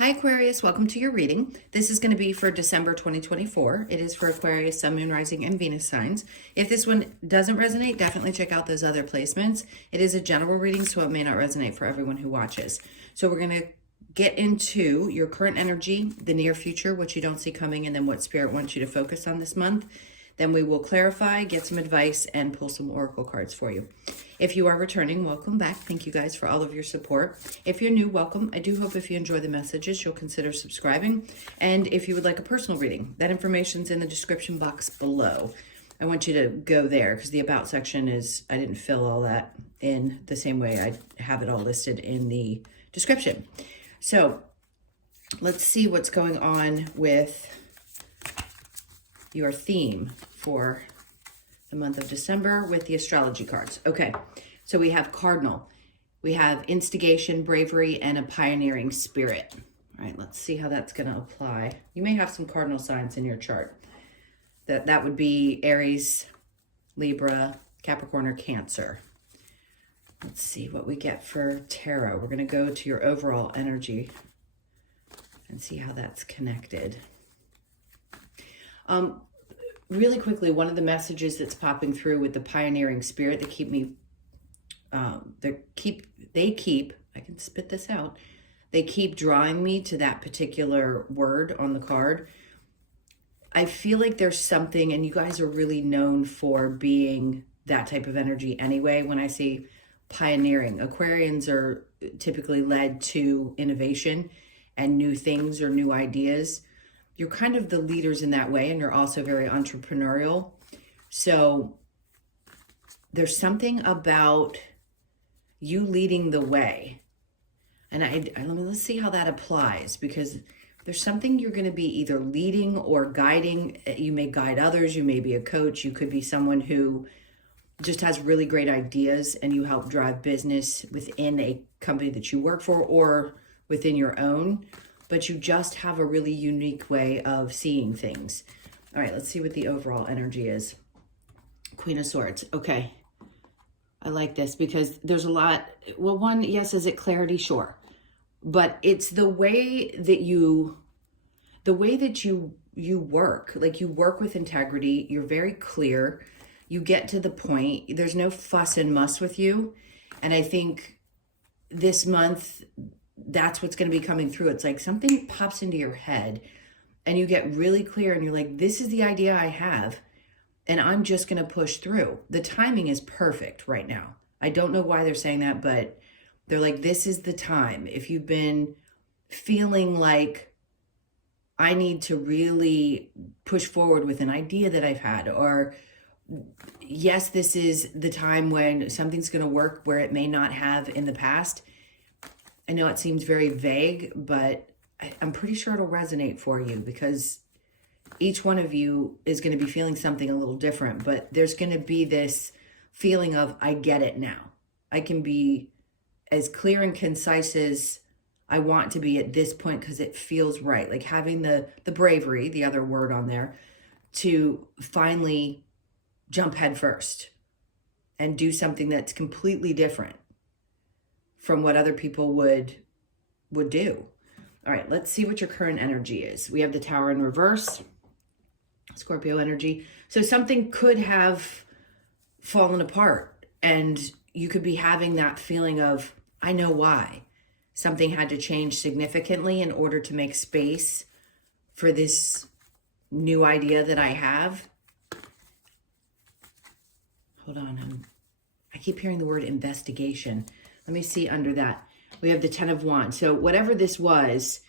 Hi Aquarius, welcome to your reading. This is going to be for December 2024. It is for Aquarius, Sun, Moon, Rising, and Venus signs. If this one doesn't resonate, definitely check out those other placements. It is a general reading, so it may not resonate for everyone who watches. So we're going to get into your current energy, the near future, what you don't see coming, and then what Spirit wants you to focus on this month. Then we will clarify, get some advice, and pull some oracle cards for you. If you are returning, welcome back. Thank you guys for all of your support. If you're new, welcome. I do hope if you enjoy the messages, you'll consider subscribing. And if you would like a personal reading, that information's in the description box below. I want you to go there because the About section is, I didn't fill all that in the same way I have it all listed in the description. So let's see what's going on with your theme for the month of December with the astrology cards. Okay, so we have Cardinal, we have instigation, bravery, and a pioneering spirit. All right, let's see how that's going to apply. You may have some cardinal signs in your chart. That would be Aries, Libra, Capricorn, or Cancer. Let's see what we get for tarot. We're going to go to your overall energy and see how that's connected. Really quickly, one of the messages that's popping through with the pioneering spirit that keep me, I can spit this out. They keep drawing me to that particular word on the card. I feel like there's something, and you guys are really known for being that type of energy anyway. When I say pioneering, Aquarians are typically led to innovation and new things or new ideas. You're kind of the leaders in that way, and you're also very entrepreneurial. So there's something about you leading the way. And let's see how that applies, because there's something you're going to be either leading or guiding. You may guide others. You may be a coach. You could be someone who just has really great ideas and you help drive business within a company that you work for or within your own. But you just have a really unique way of seeing things. All right, let's see what the overall energy is. Queen of Swords. Okay. I like this because there's a lot. Well, one, yes, is it clarity? Sure. But it's the way that you work. Like, you work with integrity. You're very clear. You get to the point. There's no fuss and muss with you. And I think this month, that's what's going to be coming through. It's like something pops into your head and you get really clear and you're like, this is the idea I have and I'm just going to push through. The timing is perfect right now. I don't know why they're saying that, but they're like, this is the time. If you've been feeling like I need to really push forward with an idea that I've had, or yes, this is the time when something's going to work where it may not have in the past. I know it seems very vague, but I'm pretty sure it'll resonate for you because each one of you is going to be feeling something a little different, but there's going to be this feeling of, I get it now. I can be as clear and concise as I want to be at this point because it feels right. Like having the bravery, the other word on there, to finally jump head first and do something that's completely different from what other people would do. All right, let's see what your current energy is. We have the Tower in reverse, Scorpio energy. So something could have fallen apart and you could be having that feeling of, I know why. Something had to change significantly in order to make space for this new idea that I have. Hold on, I keep hearing the word investigation. Let me see under that. We have the 10 of Wands. So whatever this was,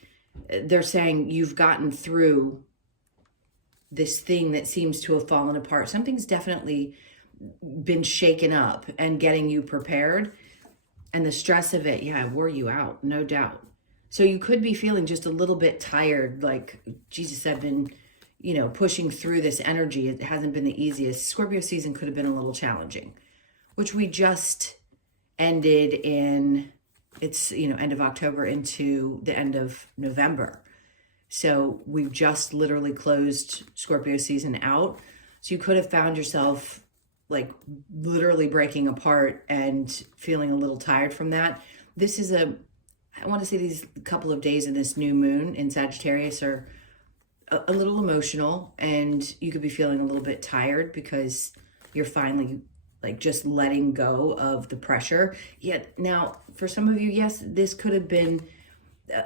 they're saying you've gotten through this thing that seems to have fallen apart. Something's definitely been shaken up and getting you prepared. And the stress of it, yeah, wore you out, no doubt. So you could be feeling just a little bit tired, like, Jesus, I've been, pushing through this energy. It hasn't been the easiest. Scorpio season could have been a little challenging, which we just ended in, it's, end of October into the end of November. So we've just literally closed Scorpio season out. So you could have found yourself like literally breaking apart and feeling a little tired from that. This is I want to say these couple of days in this new moon in Sagittarius are a little emotional, and you could be feeling a little bit tired because you're finally like just letting go of the pressure. Yet now, for some of you, yes, this could have been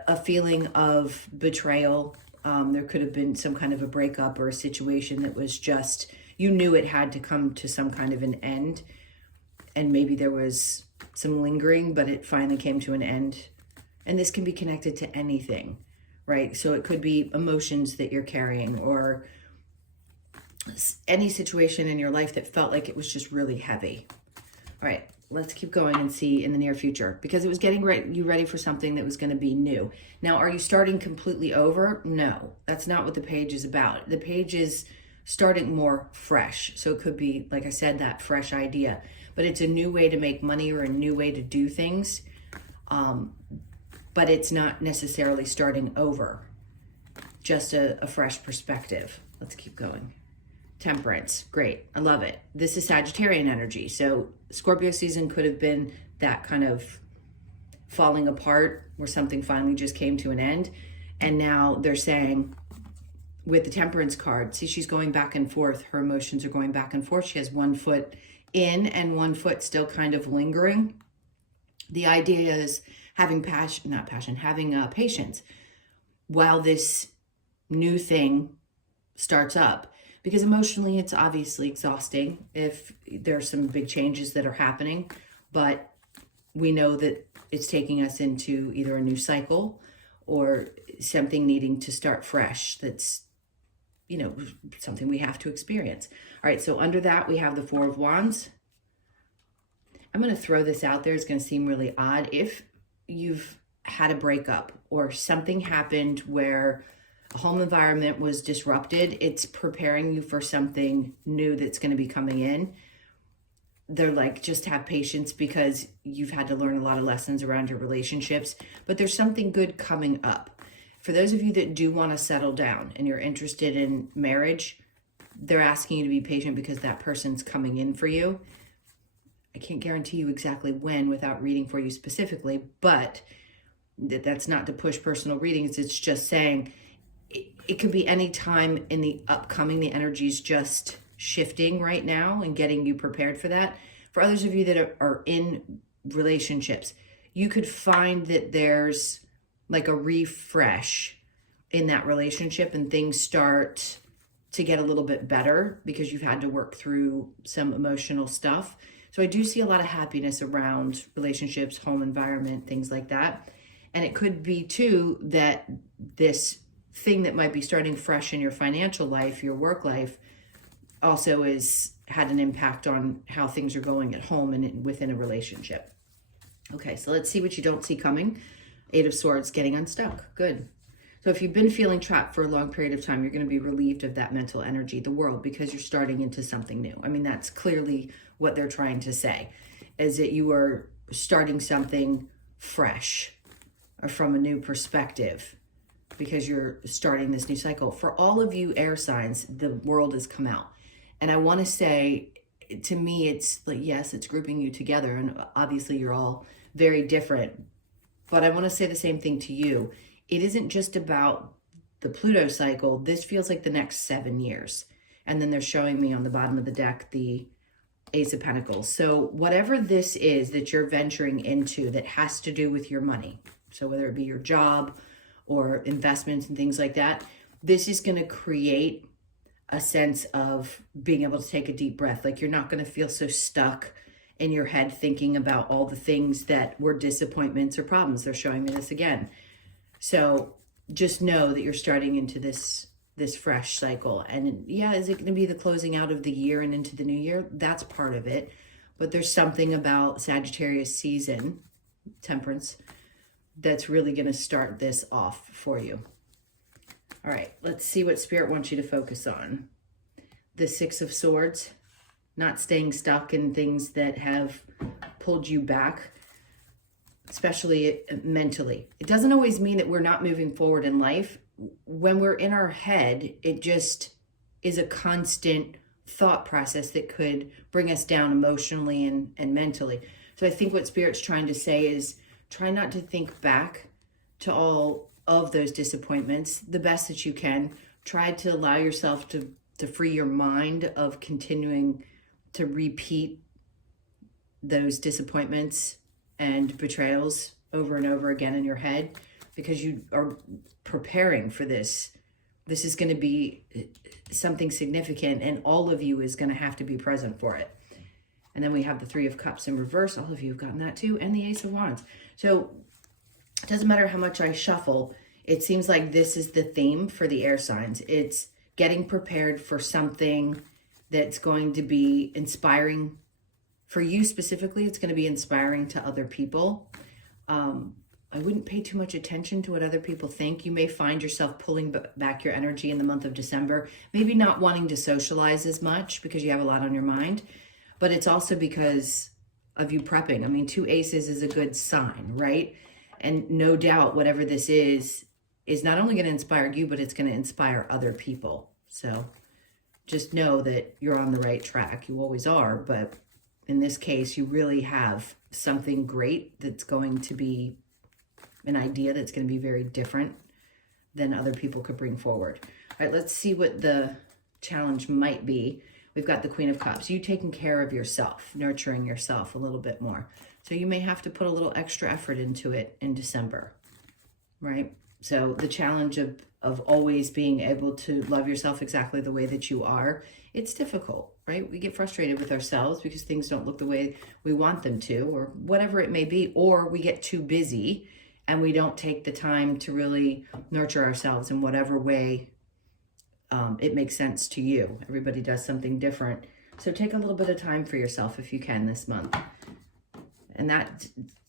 a feeling of betrayal. There could have been some kind of a breakup or a situation that was just, you knew it had to come to some kind of an end. And maybe there was some lingering, but it finally came to an end. And this can be connected to anything, right? So it could be emotions that you're carrying, or any situation in your life that felt like it was just really heavy. All right, let's keep going and see in the near future, because it was getting you ready for something that was going to be new. Now, are you starting completely over? No, that's not what the page is about. The page is starting more fresh. So it could be, like I said, that fresh idea, but it's a new way to make money or a new way to do things. But it's not necessarily starting over, just a fresh perspective. Let's keep going. Temperance, great, I love it. This is Sagittarian energy. So Scorpio season could have been that kind of falling apart where something finally just came to an end. And now they're saying with the Temperance card, see, she's going back and forth. Her emotions are going back and forth. She has one foot in and one foot still kind of lingering. The idea is having having patience while this new thing starts up. Because emotionally, it's obviously exhausting if there's some big changes that are happening, but we know that it's taking us into either a new cycle or something needing to start fresh. That's, you know, something we have to experience. All right, so under that, we have the Four of Wands. I'm going to throw this out there. It's going to seem really odd. If you've had a breakup or something happened where a home environment was disrupted, it's preparing you for something new that's going to be coming in. They're like, just have patience because you've had to learn a lot of lessons around your relationships, but there's something good coming up. For those of you that do want to settle down and you're interested in marriage, they're asking you to be patient because that person's coming in for you. I can't guarantee you exactly when without reading for you specifically, but that's not to push personal readings. It's just saying it could be any time in the upcoming. The energy's just shifting right now and getting you prepared for that. For others of you that are in relationships, you could find that there's like a refresh in that relationship and things start to get a little bit better because you've had to work through some emotional stuff. So I do see a lot of happiness around relationships, home environment, things like that. And it could be too that this thing that might be starting fresh in your financial life, your work life, also had an impact on how things are going at home and within a relationship. Okay, so let's see what you don't see coming. Eight of Swords, getting unstuck. Good. So if you've been feeling trapped for a long period of time, you're going to be relieved of that mental energy, the world, because you're starting into something new. I mean, that's clearly what they're trying to say, is that you are starting something fresh or from a new perspective because you're starting this new cycle. For all of you air signs, the world has come out. And I want to say, to me, it's like, yes, it's grouping you together. And obviously you're all very different. But I want to say the same thing to you. It isn't just about the Pluto cycle. This feels like the next 7 years. And then they're showing me on the bottom of the deck the Ace of Pentacles. So whatever this is that you're venturing into that has to do with your money, so whether it be your job or investments and things like that, this is going to create a sense of being able to take a deep breath. Like you're not going to feel so stuck in your head thinking about all the things that were disappointments or problems. They're showing me this again. So just know that you're starting into this fresh cycle. And yeah, is it going to be the closing out of the year and into the new year? That's part of it. But there's something about Sagittarius season, Temperance, that's really going to start this off for you. All right, let's see what Spirit wants you to focus on. The Six of Swords, not staying stuck in things that have pulled you back, especially mentally. It doesn't always mean that we're not moving forward in life. When we're in our head, it just is a constant thought process that could bring us down emotionally and mentally. So I think what Spirit's trying to say is Try not to think back to all of those disappointments the best that you can. Try to allow yourself to free your mind of continuing to repeat those disappointments and betrayals over and over again in your head, because you are preparing for this. This is going to be something significant, and all of you is going to have to be present for it. And then we have the Three of Cups in reverse. All of you have gotten that too, and the Ace of Wands. So it doesn't matter how much I shuffle. It seems like this is the theme for the air signs. It's getting prepared for something that's going to be inspiring for you specifically. It's going to be inspiring to other people. I wouldn't pay too much attention to what other people think. You may find yourself pulling back your energy in the month of December, maybe not wanting to socialize as much because you have a lot on your mind, but it's also because of you prepping. I mean, 2 aces is a good sign, right? And no doubt, whatever this is not only going to inspire you, but it's going to inspire other people. So just know that you're on the right track. You always are, but in this case, you really have something great that's going to be an idea that's going to be very different than other people could bring forward. All right, let's see what the challenge might be. We've got the Queen of Cups. You taking care of yourself, nurturing yourself a little bit more. So you may have to put a little extra effort into it in December, right? So the challenge of always being able to love yourself exactly the way that you are, it's difficult, right? We get frustrated with ourselves because things don't look the way we want them to, or whatever it may be, or we get too busy and we don't take the time to really nurture ourselves in whatever way it makes sense to you. Everybody does something different. So take a little bit of time for yourself if you can this month. And that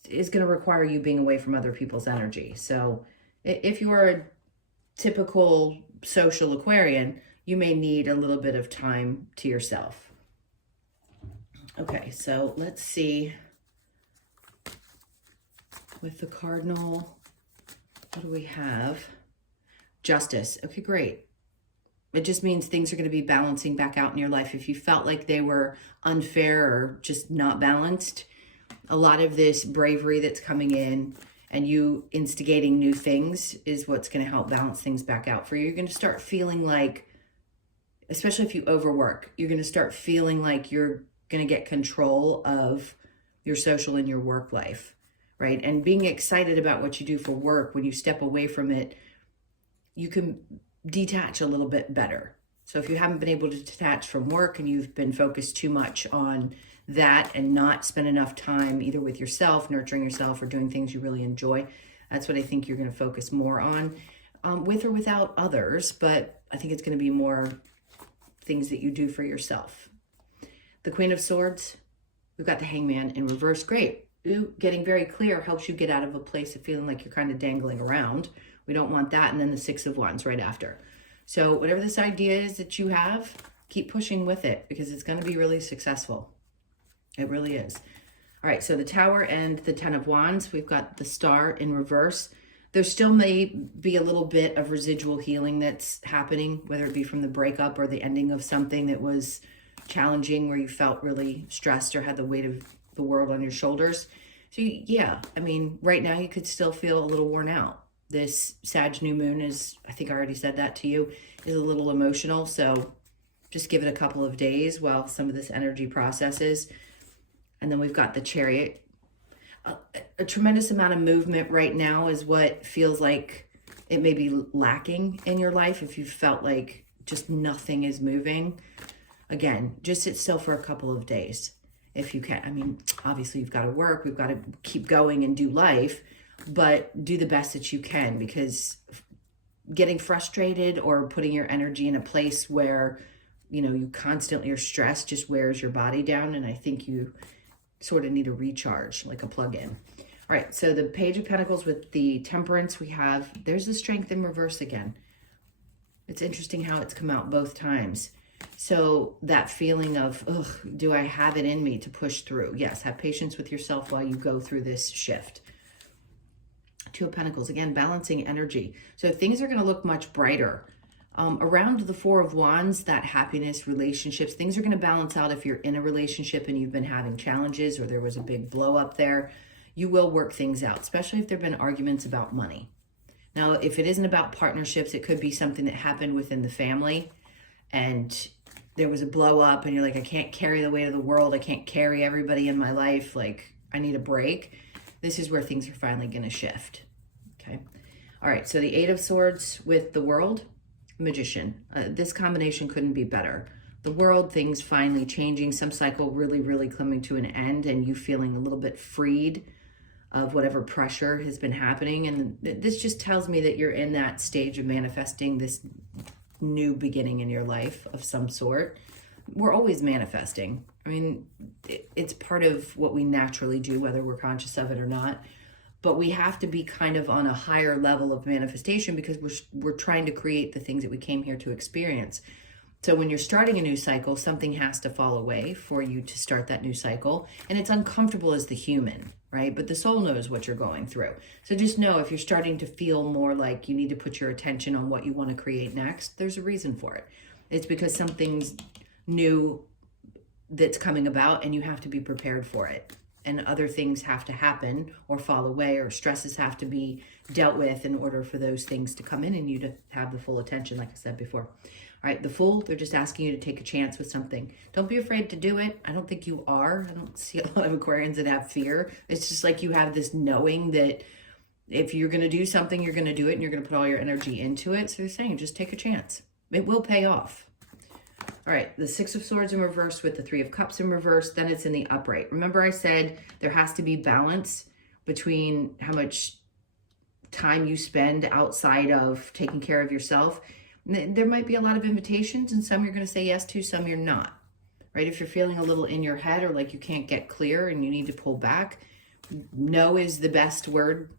is going to require you being away from other people's energy. So if you are a typical social Aquarian, you may need a little bit of time to yourself. Okay, so let's see. With the Cardinal, what do we have? Justice. Okay, great. It just means things are going to be balancing back out in your life. If you felt like they were unfair or just not balanced, a lot of this bravery that's coming in and you instigating new things is what's going to help balance things back out for you. You're going to start feeling like, especially if you overwork, you're going to start feeling like you're going to get control of your social and your work life, right? And being excited about what you do for work, when you step away from it, you can detach a little bit better. So if you haven't been able to detach from work and you've been focused too much on that and not spend enough time either with yourself, nurturing yourself, or doing things you really enjoy, that's what I think you're going to focus more on, with or without others. But I think it's going to be more things that you do for yourself. The Queen of Swords, we've got the Hangman in reverse. Great. Ooh, getting very clear helps you get out of a place of feeling like you're kind of dangling around. We don't want that. And then the Six of Wands right after. So whatever this idea is that you have, keep pushing with it because it's going to be really successful. It really is. All right, so the Tower and the Ten of Wands, we've got the Star in reverse. There still may be a little bit of residual healing that's happening, whether it be from the breakup or the ending of something that was challenging where you felt really stressed or had the weight of the world on your shoulders. So yeah, I mean, right now you could still feel a little worn out. This Sag new moon is, I think I already said that to you, is a little emotional. So just give it a couple of days while some of this energy processes. And then we've got the Chariot. A tremendous amount of movement right now is what feels like it may be lacking in your life. If you felt like just nothing is moving, again, just sit still for a couple of days if you can. I mean, obviously you've got to work, we've got to keep going and do life, but do the best that you can, because getting frustrated or putting your energy in a place where, you know, you constantly are stressed just wears your body down. And I think you sort of need a recharge, like a plug-in. All right, so the Page of Pentacles with the Temperance, we have, there's the Strength in reverse again. It's interesting how it's come out both times. So that feeling of, ugh, do I have it in me to push through? Yes, have patience with yourself while you go through this shift. Two of Pentacles, again, balancing energy. So things are going to look much brighter. Around the Four of Wands, that happiness, relationships, things are going to balance out if you're in a relationship and you've been having challenges or there was a big blow up there. you will work things out, especially if there have been arguments about money. Now, if it isn't about partnerships, it could be something that happened within the family and there was a blow up and you're like, I can't carry the weight of the world. I can't carry everybody in my life. Like, I need a break. This is where things are finally going to shift. Okay. All right. So the Eight of Swords with the World, Magician. This combination couldn't be better. The World, things finally changing, some cycle really, really coming to an end and you feeling a little bit freed of whatever pressure has been happening. And this just tells me that you're in that stage of manifesting this new beginning in your life of some sort. We're always manifesting. I mean, it's part of what we naturally do, whether we're conscious of it or not. But we have to be kind of on a higher level of manifestation because we're trying to create the things that we came here to experience. So when you're starting a new cycle, something has to fall away for you to start that new cycle. And it's uncomfortable as the human, right? But the soul knows what you're going through. So just know if you're starting to feel more like you need to put your attention on what you want to create next, there's a reason for it. It's because something's new that's coming about and you have to be prepared for it. And other things have to happen or fall away or stresses have to be dealt with in order for those things to come in and you to have the full attention, like I said before. All right, the Fool, they're just asking you to take a chance with something. Don't be afraid to do it. I don't think you are. I don't see a lot of Aquarians that have fear. It's just like you have this knowing that if you're going to do something, you're going to do it and you're going to put all your energy into it. So they're saying just take a chance. It will pay off. All right, the Six of Swords in reverse with the Three of Cups in reverse, then it's in the upright. Remember I said there has to be balance between how much time you spend outside of taking care of yourself. There might be a lot of invitations and some you're going to say yes to, some you're not, right? If you're feeling a little in your head or like you can't get clear and you need to pull back, no is the best word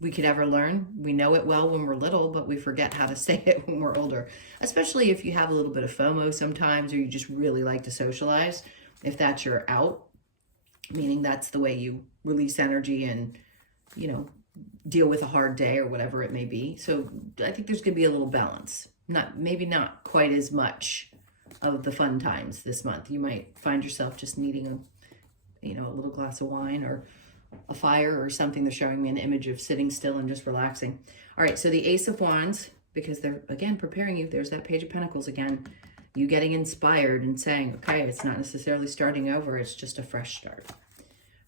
we could ever learn. We know it well when we're little, but we forget how to say it when we're older, especially if you have a little bit of FOMO sometimes or you just really like to socialize. If that's your out, meaning that's the way you release energy and, you know, deal with a hard day or whatever it may be. So I think there's going to be a little balance. Maybe not quite as much of the fun times this month. You might find yourself just needing a little glass of wine or a fire or something. They're showing me an image of sitting still and just relaxing. All right, so the Ace of Wands, because they're, again, preparing you. There's that Page of Pentacles again. You getting inspired and saying, okay, it's not necessarily starting over. It's just a fresh start.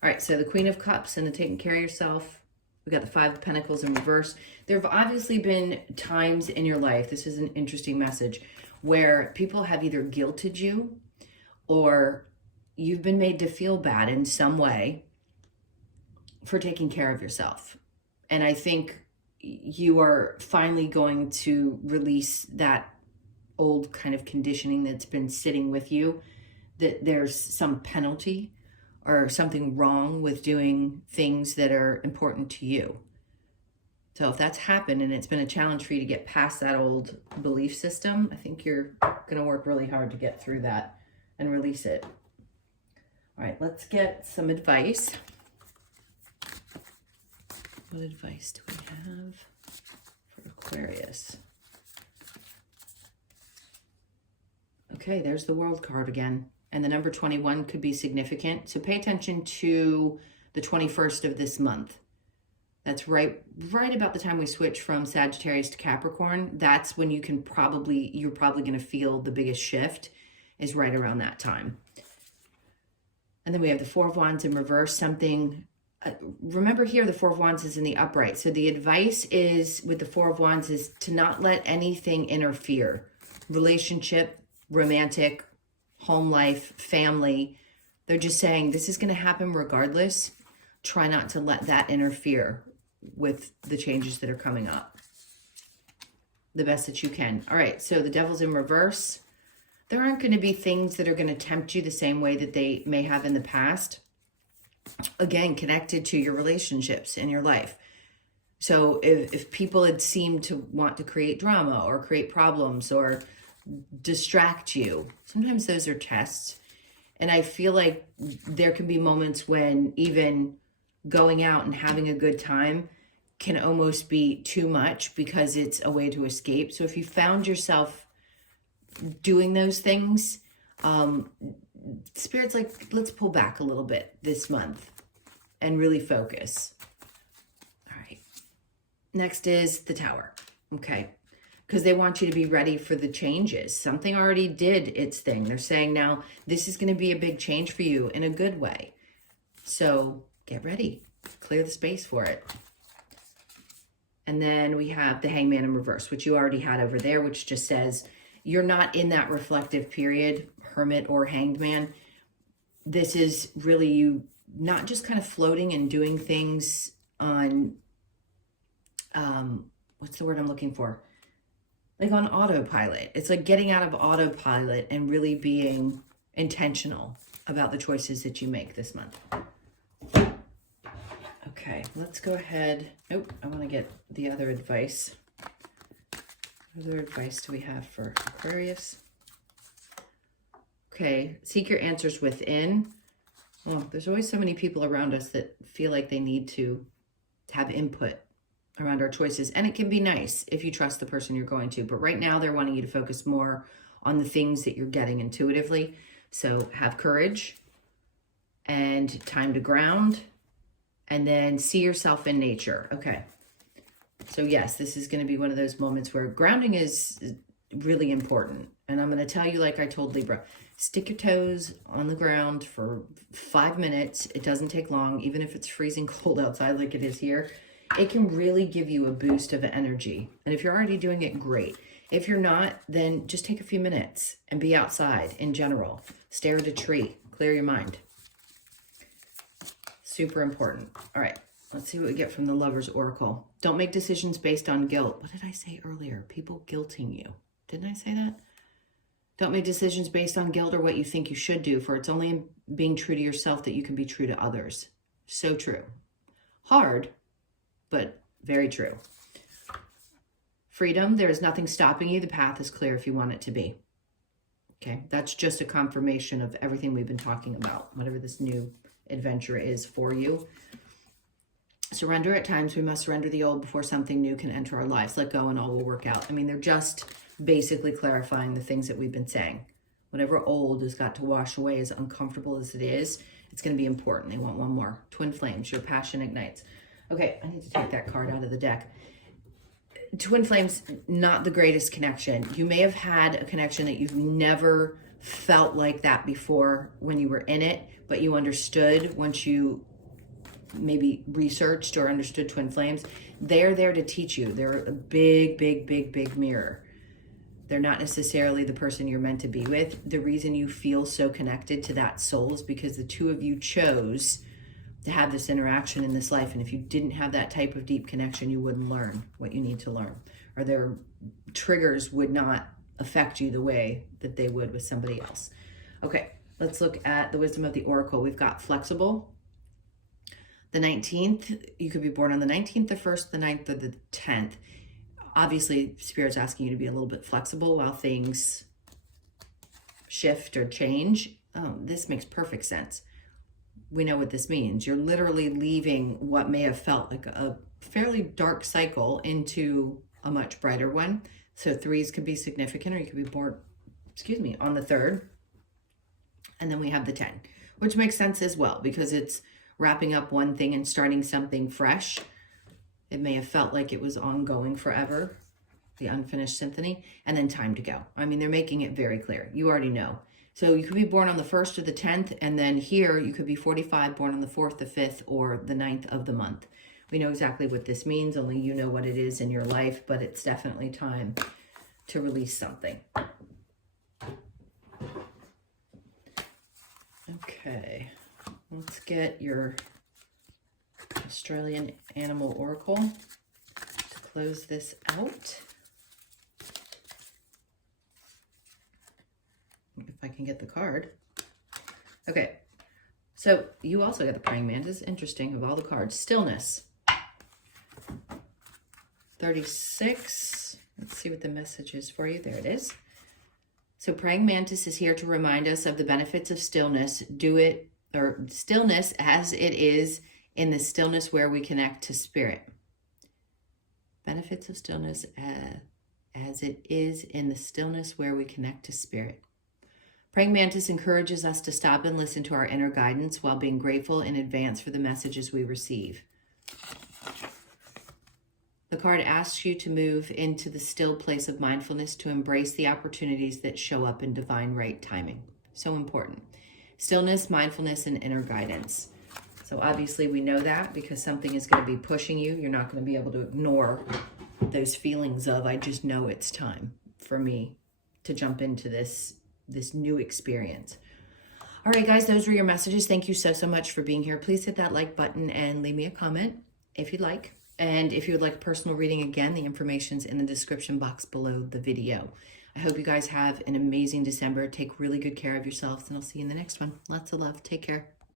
All right, so the Queen of Cups and the taking care of yourself. We got the Five of Pentacles in reverse. There have obviously been times in your life, this is an interesting message, where people have either guilted you or you've been made to feel bad in some way for taking care of yourself. And I think you are finally going to release that old kind of conditioning that's been sitting with you, that there's some penalty or something wrong with doing things that are important to you. So if that's happened and it's been a challenge for you to get past that old belief system, I think you're going to work really hard to get through that and release it. All right, let's get some advice. What advice do we have for Aquarius? Okay, there's the World card again. And the number 21 could be significant. So pay attention to the 21st of this month. That's right about the time we switch from Sagittarius to Capricorn. That's when you're probably going to feel the biggest shift, is right around that time. And then we have the Four of Wands in reverse, something. Remember here, the Four of Wands is in the upright. So the advice is with the Four of Wands is to not let anything interfere. Relationship, romantic, home life, family. They're just saying this is going to happen regardless. Try not to let that interfere with the changes that are coming up the best that you can. All right, so the Devil's in reverse. There aren't going to be things that are going to tempt you the same way that they may have in the past. Again, connected to your relationships in your life. So if people had seemed to want to create drama or create problems or distract you, sometimes those are tests. And I feel like there can be moments when even going out and having a good time can almost be too much because it's a way to escape. So if you found yourself doing those things, Spirit's like, let's pull back a little bit this month and really focus. All right. Next is the Tower. Okay. Because they want you to be ready for the changes. Something already did its thing. They're saying now this is going to be a big change for you in a good way. So get ready. Clear the space for it. And then we have the Hangman in reverse, which you already had over there, which just says you're not in that reflective period, Hermit or Hanged Man. This is really you not just kind of floating and doing things on, what's the word I'm looking for? Like on autopilot. It's like getting out of autopilot and really being intentional about the choices that you make this month. Okay, let's go ahead. Oh, I want to get the other advice. What other advice do we have for Aquarius? Okay, seek your answers within. Oh, there's always so many people around us that feel like they need to have input around our choices. And it can be nice if you trust the person you're going to. But right now, they're wanting you to focus more on the things that you're getting intuitively. So have courage and time to ground. And then see yourself in nature. Okay. So yes, this is going to be one of those moments where grounding is really important. And I'm going to tell you, like I told Libra, stick your toes on the ground for 5 minutes. It doesn't take long, even if it's freezing cold outside like it is here. It can really give you a boost of energy. And if you're already doing it, great. If you're not, then just take a few minutes and be outside in general. Stare at a tree. Clear your mind. Super important. All right, let's see what we get from the Lover's Oracle. Don't make decisions based on guilt. What did I say earlier? People guilting you. Didn't I say that? Don't make decisions based on guilt or what you think you should do, for it's only in being true to yourself that you can be true to others. So true. Hard, but very true. Freedom, there is nothing stopping you. The path is clear if you want it to be. Okay, that's just a confirmation of everything we've been talking about, whatever this new adventure is for you. Surrender. At times we must surrender the old before something new can enter our lives. Let go and all will work out. I mean, they're just basically clarifying the things that we've been saying. Whatever old has got to wash away, as uncomfortable as it is, it's going to be important. They want one more. Twin flames, your passion ignites. Okay, I need to take that card out of the deck. Twin flames, not the greatest connection. You may have had a connection that you've never felt like that before when you were in it, but you understood once you maybe researched or understood twin flames. They're there to teach you. They're a big, big, big, big mirror. They're not necessarily the person you're meant to be with. The reason you feel so connected to that soul is because the two of you chose to have this interaction in this life. And if you didn't have that type of deep connection, you wouldn't learn what you need to learn, or their triggers would not affect you the way that they would with somebody else. Okay, let's look at the wisdom of the Oracle. We've got flexible. The 19th, you could be born on the 19th, the 1st, the 9th, or the 10th. Obviously, Spirit's asking you to be a little bit flexible while things shift or change. Oh, this makes perfect sense. We know what this means. You're literally leaving what may have felt like a fairly dark cycle into a much brighter one. So 3s could be significant, or you could be born, on the 3rd. And then we have the 10, which makes sense as well, because it's wrapping up one thing and starting something fresh. It may have felt like it was ongoing forever, the unfinished symphony, and then time to go. I mean, they're making it very clear. You already know. So you could be born on the 1st or the 10th, and then here you could be 45, born on the 4th, the 5th, or the 9th of the month. We know exactly what this means. Only you know what it is in your life, but it's definitely time to release something. Okay, let's get your Australian Animal Oracle to close this out. If I can get the card. Okay, so you also got the Praying Mantis. Interesting, of all the cards. Stillness. 36. Let's see what the message is for you. There it is. So Praying Mantis is here to remind us of the benefits of stillness. Stillness as it is in the stillness where we connect to spirit. Benefits of stillness as it is in the stillness where we connect to spirit. Praying Mantis encourages us to stop and listen to our inner guidance while being grateful in advance for the messages we receive. The card asks you to move into the still place of mindfulness to embrace the opportunities that show up in divine right timing. So important. Stillness, mindfulness, and inner guidance. So obviously we know that because something is going to be pushing you. You're not going to be able to ignore those feelings of, I just know it's time for me to jump into this new experience. All right, guys, those were your messages. Thank you so much for being here. Please hit that like button and leave me a comment if you'd like. And if you would like a personal reading, again, the information's in the description box below the video. I hope you guys have an amazing December. Take really good care of yourselves, and I'll see you in the next one. Lots of love. Take care.